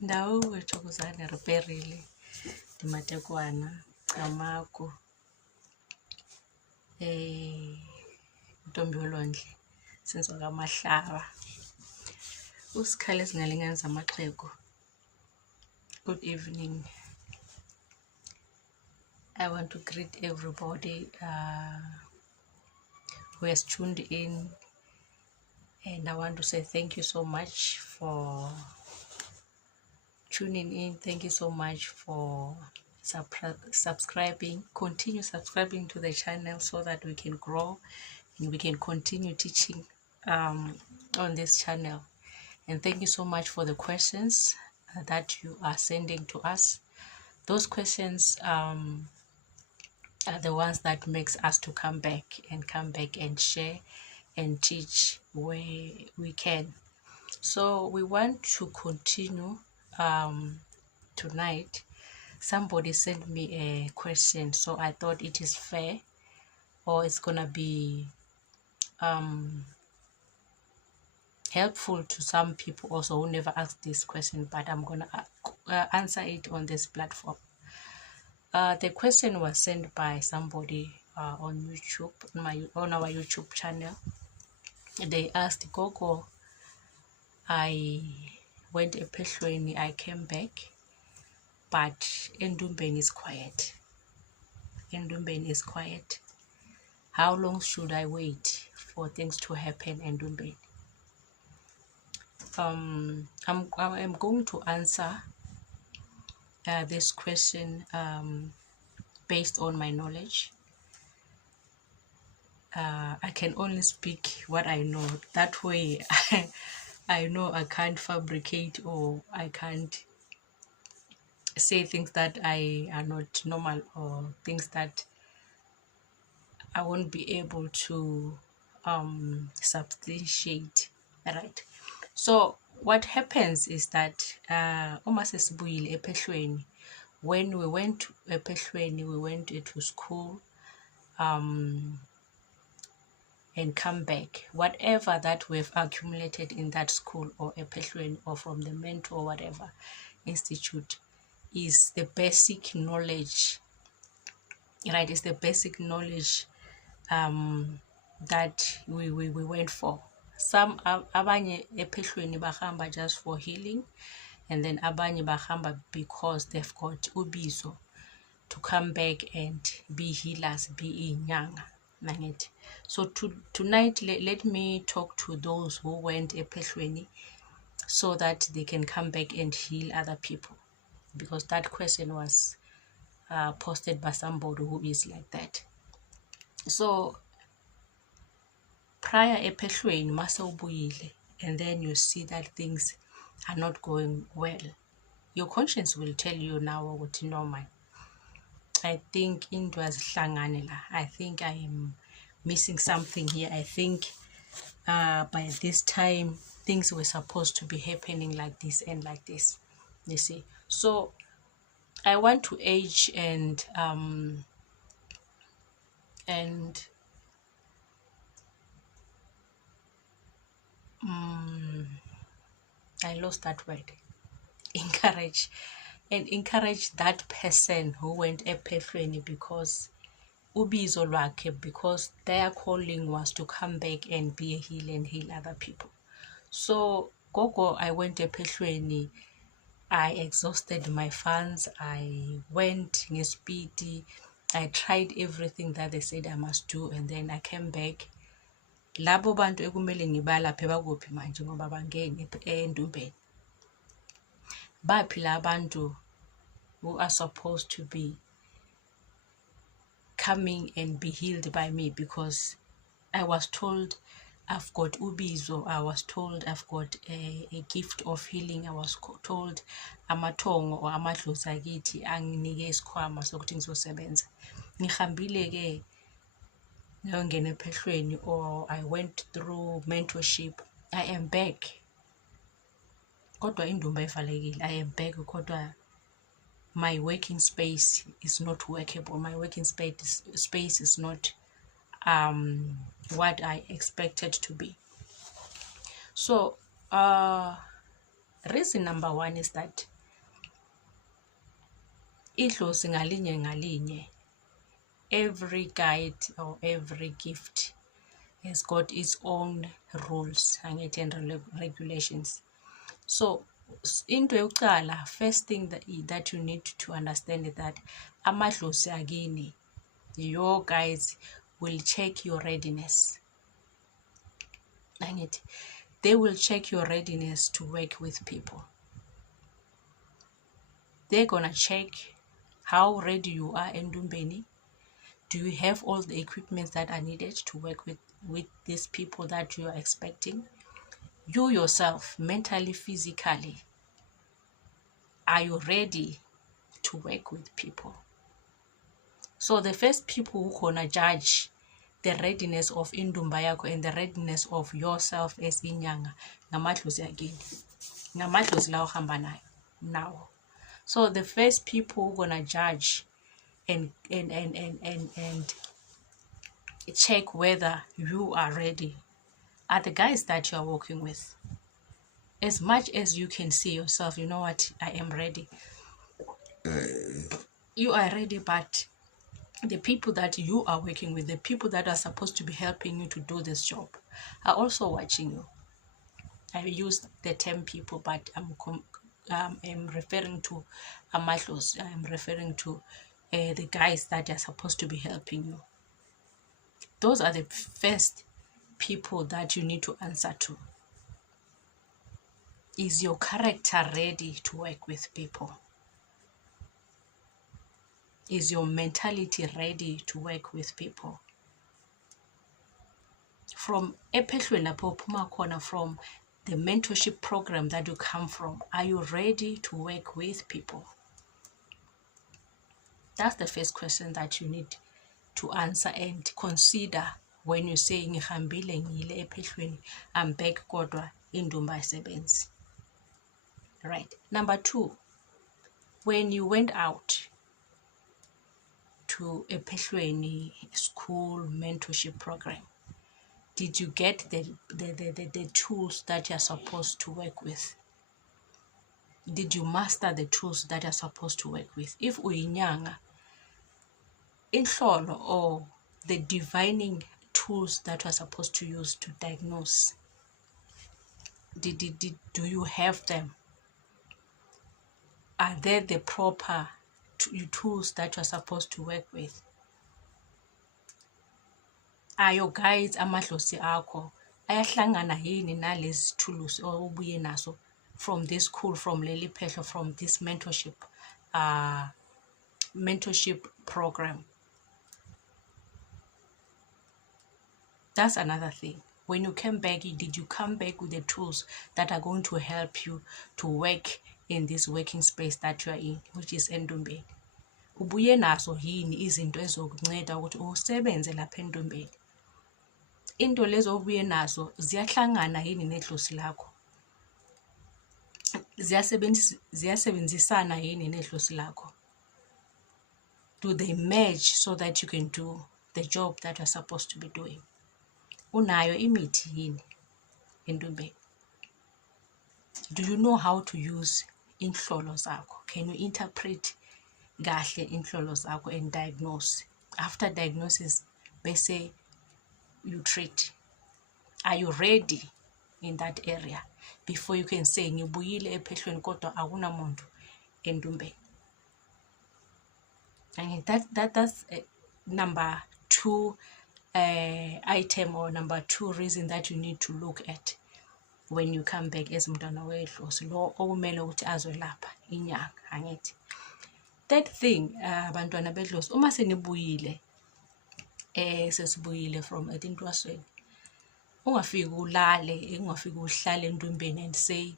Ndawo wethokozane riperile dimatekwana camaku Ntombi yolwandle senziwa ngamahlaba usikhale ezingalingani zamaxhego. Good evening. I want to greet everybody who has tuned in, and I want to say thank you so much for tuning in. Thank you so much for subscribing. Continue subscribing to the channel so that we can grow and we can continue teaching on this channel. And thank you so much for the questions that you are sending to us. Those questions are the ones that makes us to come back and share and teach where we can. So we want to continue tonight. Somebody sent me a question, so I thought it is fair, or it's gonna be helpful to some people also who never asked this question, but I'm gonna answer it on this platform. The question was sent by somebody on YouTube, on our YouTube channel. They asked, Gogo, I went ephehlweni, I came back, but Indumbeni is quiet. Indumbeni is quiet. How long should I wait for things to happen in Indumbeni? I'm going to answer this question based on my knowledge. I can only speak what I know. That way, I know I can't fabricate, or I can't say things that are not normal, or things that I won't be able to substantiate. Right? So what happens is that when we went to ephehlweni, we went to school and come back. Whatever that we've accumulated in that school or ephehlweni or from the mentor or whatever institute is the basic knowledge, right? It's the basic knowledge that we went for. Some abanye ephehlweni bahamba just for healing, and then abanye bahamba because they've got ubizo to come back and be healers, be inyanga. So tonight let me talk to those who went ephehlweni so that they can come back and heal other people, because that question was posted by somebody who is like that. So prior ephehlweni mase ubuyile, and then you see that things are not going well, your conscience will tell you now what normal. I think Indumba, I think I am missing something here. I think by this time things were supposed to be happening like this and like this, you see. So I want to age and I lost that word. Encourage that person who went ephehlweni, because ubizo lwakhe, because their calling was to come back and be a healer and heal other people. So Gogo, I went ephehlweni, I exhausted my funds, I went ngespeedy, I tried everything that they said I must do, and then I came back. Labo bantu ekumele ngibalaphe bakuphi manje ngoba bangene endumbeni? Baphi labantu who are supposed to be coming and be healed by me? Because I was told I've got ubizo, I was told I've got a gift of healing, I was told amathongo or amadlozi akithi anginike isikhwama sokuthi ngizosebenza. Ngihambile ke ngiyongena ephehlweni, or I went through mentorship. I am back, kodwa indumba ivalekile. I am back, kodwa my working space is not workable. My working space is not what I expected to be. So Reason number one is that idlozi ngalinye ngalinye, every guide or every gift has got its own rules and regulations. So into yokuqala, first thing that you need to understand is that amadlozi akini, your guides will check your readiness. They will check your readiness to work with people. They're gonna check how ready you are Ndumbeni. Do you have all the equipment that are needed to work with these people that you are expecting? You yourself, mentally, physically, are you ready to work with people? So the first people who gonna judge the readiness of Indumba yakho and the readiness of yourself as inyanga ngamadlozi akini, ngamadlozi lawo ohamba nayo now. So the first people who gonna judge and check whether you are ready are the guys that you are working with. As much as you can see yourself, you know what, I am ready. You are ready, but the people that you are working with, the people that are supposed to be helping you to do this job, are also watching you. I use the term people, but I'm referring to amadlozi. I'm referring to the guys that are supposed to be helping you. Those are the first people that you need to answer to. Is your character ready to work with people? Is your mentality ready to work with people? From from the mentorship program that you come from, are you ready to work with people? That's the first question that you need to answer and consider when you say ngihambile ngile ephehlweni, I'm back kodwa Indumba ayisebenzi. Right. Number two, when you went out to ephehlweni school mentorship program, did you get the tools that you're supposed to work with? Did you master the tools that you're supposed to work with? If uyinyanga, inhlolo or the divining tools that you're supposed to use to diagnose, do you have them? Are they the proper tools that you're supposed to work with? Are your guides amadlozi akho ayahlangana yini nalezi tools obuye nazo from this school, from leli phehlo, from this mentorship program? That's another thing. When you came back, did you come back with the tools that are going to help you to work in this working space that you are in, which is Endumbeni? Ubuye nazo yini izinto ezokunceda ukuthi usebenze lapha Endumbeni? Into lezo obuye nazo ziyahlangana yini nedlozi lakho? Ziyasebenzisana yini nedlozi lakho? Do they merge so that you can do the job that you're supposed to be doing? Unayo imithi yini Endumbeni? Do you know how to use inhlolo zakho? Can you interpret kahle inhlolo zakho and diagnose? After diagnosis, bese you treat. Are you ready in that area before you can say ngibuyile ephehlweni kodwa akunamuntu Endumbeni? And that's number two item, or number two reason that you need to look at when you come back as mntwana wedlozi lo okumele ukuthi azolapha inyanga, angithi. Third thing, bantwana bedlozi, uma senibuyile sesibuyile from Indumba, ungafiki uhlale Endumbeni and say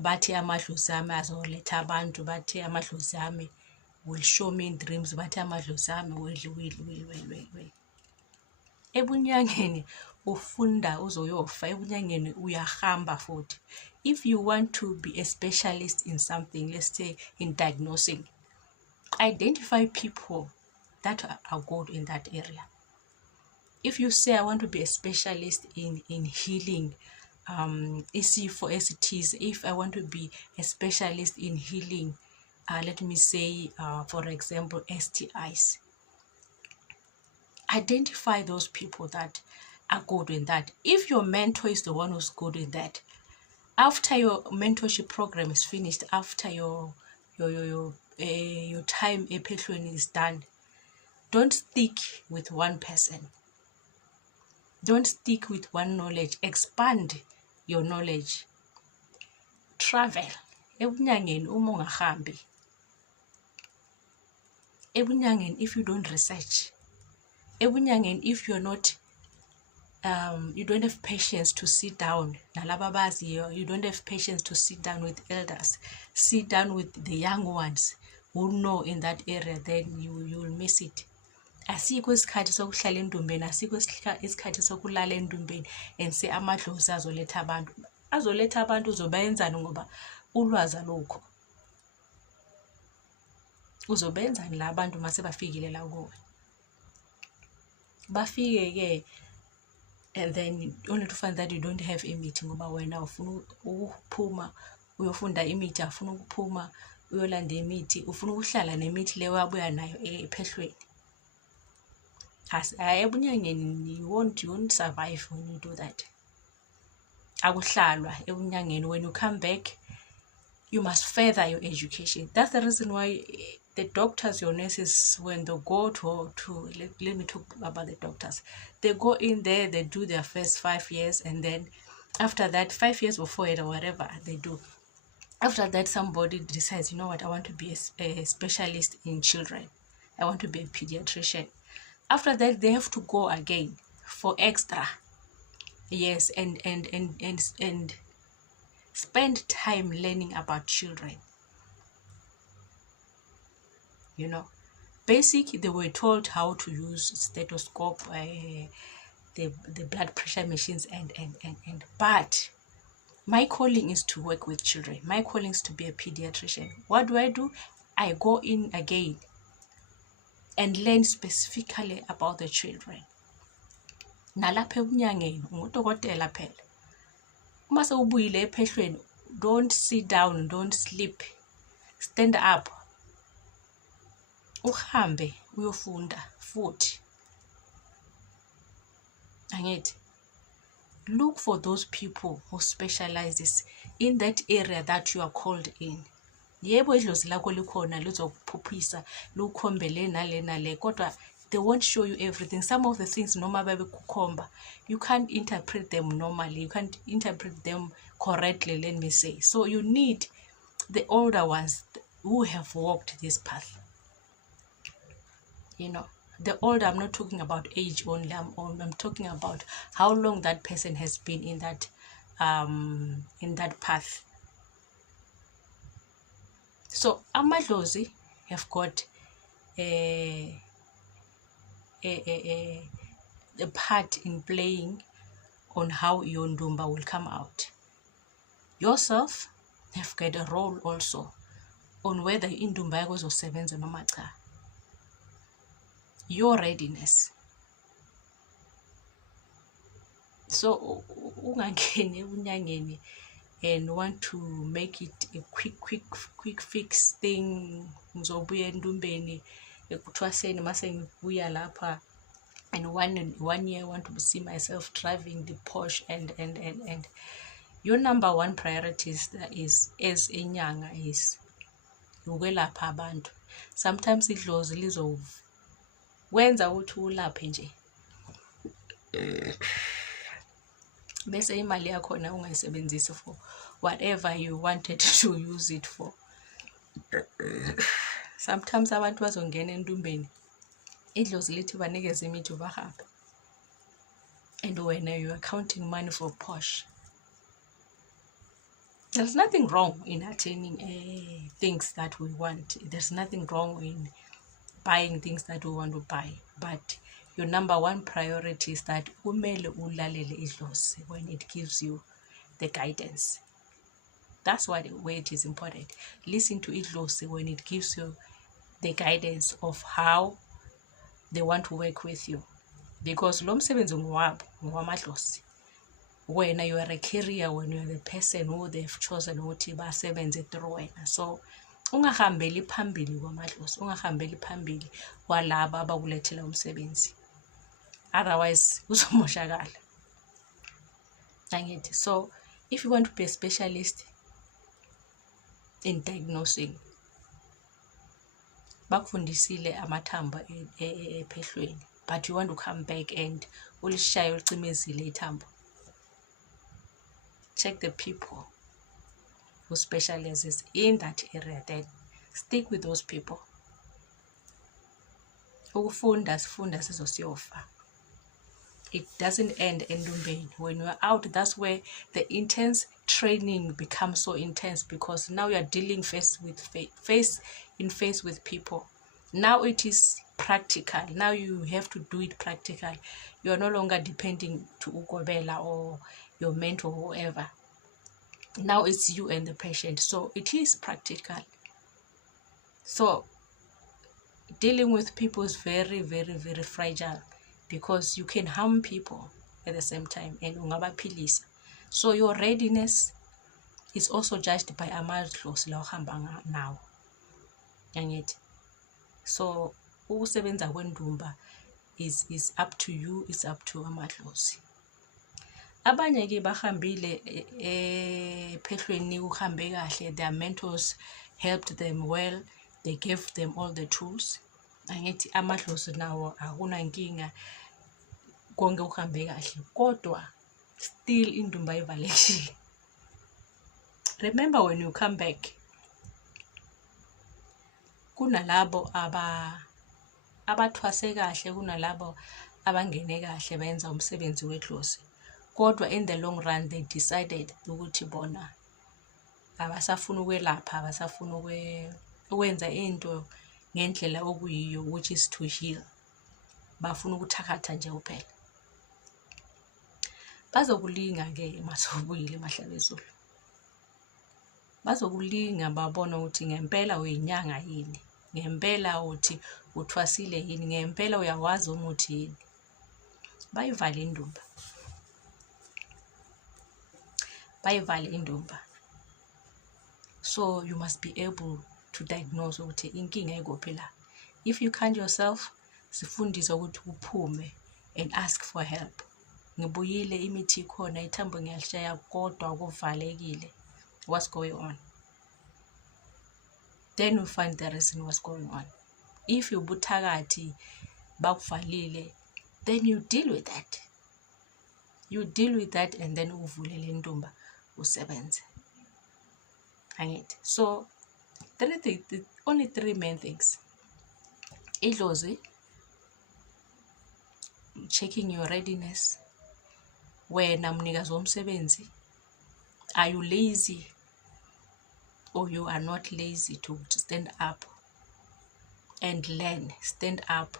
bathi amadlozi ami azoletha abantu, bathi amadlozi ami will show me in dreams, bathi amadlozi ami will. Ebunyangeni ufunda uzoyofa, ebunyangeni uyahamba futhi. If you want to be a specialist in something, let's say in diagnosing, identify people that are good in that area. If you say I want to be a specialist in healing isifo esithize. If I want to be a specialist in healing, let me say, for example, STIs, identify those people that are good in that. If your mentor is the one who's good in that, after your mentorship program is finished, after your time ephelweni is done, don't stick with one person. Don't stick with one knowledge. Expand your knowledge. Travel. Ebunyangeni uma ungahambi. Ebunyangeni if you don't research. Ebunyangeni if you're not you don't have patience to sit down. You don't have patience to sit down with elders. Sit down with the young ones who know in that area, then you will miss it. Asikho isikhathi sokuhlala endumbeni, asikho isikhathi sokulala endumbeni and say amadlozi azoletha abantu. Azoletha abantu uzobenzani ngoba ulwazi alukho. Uzobenzani la abantu mase bafikile la kuwe. Bafike ke and then only to find that you don't have a meeting ngoba wena ufuna ukuphuma uyofunda imithi, afuna ukuphuma uyolanda imithi, ufuna ukuhlala nemithi leyo wabuya nayo ephehlweni. Ebunyangeni you won't survive when you do that. Akuhlalwa ebunyangeni. When you come back, you must further your education. That's the reason why the doctors, your nurses, when they go to let me talk about the doctors. They go in there, they do their first 5 years, and then after that, 5 years before it or whatever they do. After that, somebody decides, you know what, I want to be a specialist in children. I want to be a pediatrician. After that, they have to go again for extra. Yes, and spend time learning about children. You know, basic, they were told how to use stethoscope, the blood pressure machines, and but my calling is to work with children. My calling is to be a pediatrician. What do? I go in again and learn specifically about the children. Nalapha ebunyangeni ngudokotela phela. Uma sewubuyile ephehlweni, don't sit down, don't sleep. Stand up. Uhambe uyofunda futhi. Angithi, look for those people who specializes in that area that you are called in. Yebo idlozi lakho likhona lizokuphuphisa lukhombele nale kodwa they won't show you everything. Some of the things noma babe kukhomba, you can't interpret them normally. You can't interpret them correctly, let me say. So you need the older ones who have walked this path. You know, the older, I'm not talking about age only. I'm talking about how long that person has been in that path. So amadlozi have got a part in playing on how your Indumba will come out. Yourself have got a role also on whether Indumba yakho izosebenza noma cha. Your readiness. So ungangeni ebunyangeni and want to make it a quick fix thing. Ngizobuya endumbeni Ngithwasile mase ngibuya lapha, and one year I want to see myself driving the Porsche and your number one priority is as inyanga is ukwelapha abantu. Sometimes idlozi lizokwenza ukuthi ulaphe nje bese imali yakho na ungayisebenzisi for whatever you wanted to use it for. Sometimes abantu bazongena endumbeni idlozi lithi banikeze imithi bahambe, and when you are counting money for Porsche. There's nothing wrong in attaining things that we want. There's nothing wrong in buying things that we want to buy, but your number one priority is that umele ulalele idlozi when it gives you the guidance. That's why it is important. Listen to idlozi when it gives you the guidance of how they want to work with you, because lo msebenzi ngwamadlozi when you are a carrier, when you are the person who they've chosen ukuthi basebenze through wena. So ungahambeli phambili kwamadlozi, ungahambeli phambili kwalaba abakulethela umsebenzi, otherwise uzomoshakala. Angithi. So if you want to be a specialist in diagnosing, bakufundisile amathambo ephehlweni, but you want to come back and ulishaye ulicimezile ithambo, check the people who specializes in that area, then stick with those people. Ukufunda sifunda sizosiyofa. It doesn't end endumbeni. When you're out, that's where the intense training becomes so intense, because now you're dealing face in face with people. Now it is practical. Now you have to do it practical. You are no longer depending to ukobela or your mentor or whoever. Now it's you and the patient. So it is practical. So dealing with people is very, very, very fragile, because you can harm people at the same time and ungabaphilisa. So your readiness is also judged by amadlozi la uhamba now. Yangithi. So ukusebenza kwendumba is up to you, it's up to amadlozi. Abanye ke bahambile ephehlweni uhambe kahle, their mentors helped them well, they gave them all the tools. Angithi amadlozi nawo akunankinga, konke uhambe kahle, kodwa still indumba ivalekile. Remember, when you come back, kunalabo abathwase kahle, kunalabo abangene kahle benza umsebenzi wedlozi, kodwa in the long run they decided ukuthi bona abasafuna ukwelapha, abasafuna ukwenza into ngendlela okuyiyo, which is to heal. Bafuna ukuthakatha nje kuphela. Bazokulinga ke masubuyile emahlabezulu. Bazokulinga babona ukuthi ngempela uyinyanga yini, ngempela uthi uthwasile yini, ngempela uyawazi umuthi yini. Bayivale indumba. Bayivale indumba. So you must be able to diagnose ukuthi inkinga ikuphi la. If you can't yourself, sifundisa ukuthi uphume and ask for help. Ngibuyile imithi ikhona, ithambo ngiyalishaya kodwa kuvalekile. What's going on? Then you find the reason what's going on. If you buthakathi bakuvalile, then you deal with that. You deal with that and then uvulele indumba usebenze. Angithi. So only three main things. Idlozi, checking your readiness. Wena mnikazi womsebenzi, are you lazy or you are not lazy to stand up and learn, stand up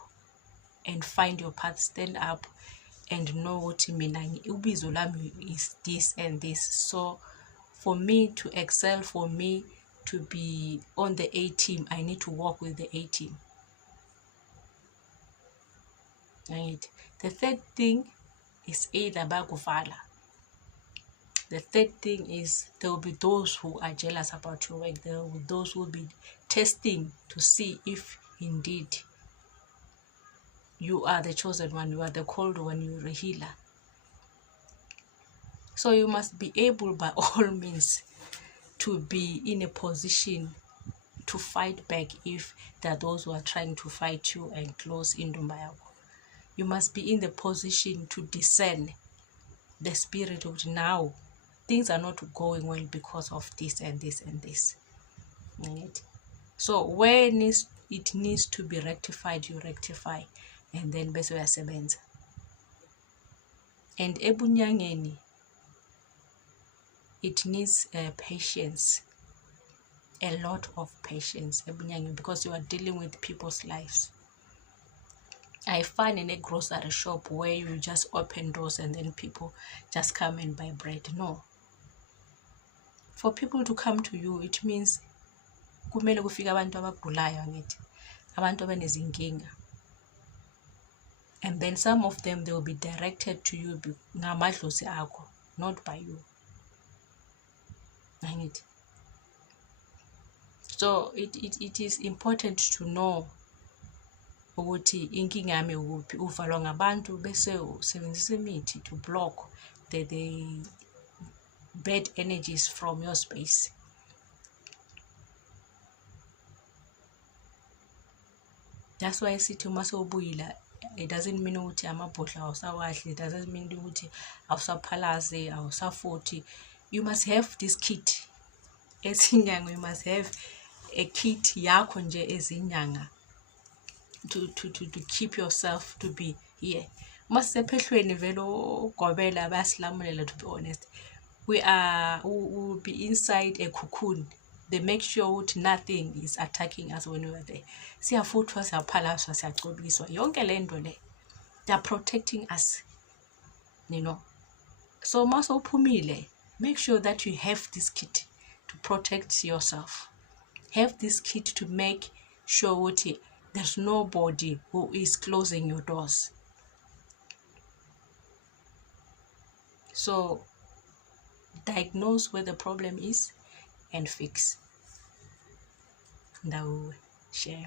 and find your path, stand up and know what mina ubizo lami is this and this. So for me to excel, for me to be on the A team, I need to work with the A team. Right. The third thing is either bakuvala. The third thing is there will be those who are jealous about your work. There will be those who will be testing to see if indeed you are the chosen one, you are the called one, you are a healer. So you must be able by all means to be in a position to fight back if there are those who are trying to fight you and close indumba yakho. You must be in the position to discern the spirit of now. Things are not going well because of this and this and this. Right? So when it needs to be rectified, you rectify, and then bese uyasebenza. And ebunyangeni, it needs patience, a lot of patience, ebunyangeni, because you are dealing with people's lives. I find in a grocery shop where you just open doors and then people just come and buy bread. No. For people to come to you, it means kumele kufika abantu abagulayo ngithi, abantu abanezinkinga. And then some of them, they will be directed to you ngamadlozi akho, not by you. Angithi? So it is important to know ukuthi inkinga yami ukuphi, uvalwa ngabantu bese usebenzisa imithi to block the bad energies from your space. That's why sithi uma sewubuyila, it doesn't mean ukuthi amabhodla awusawadli, it doesn't mean ukuthi awusaphalaze, awusafothi. You must have this kit ezinyanga, you must have a kit yakho nje ezinyanga to keep yourself to be here. Uma sisephehlweni vele ugobela bayasilamulela, to be honest. We will be inside a cocoon. They make sure ukuthi nothing is attacking us when we are there. Siyafuthwa, siyaphalaswa, siyacobiswa, yonke le nto le. They are protecting us, you know. So uma sewuphumile, make sure that you have this kit to protect yourself. Have this kit to make sure ukuthi there's nobody who is closing your doors. So diagnose where the problem is and fix. Ndawo share.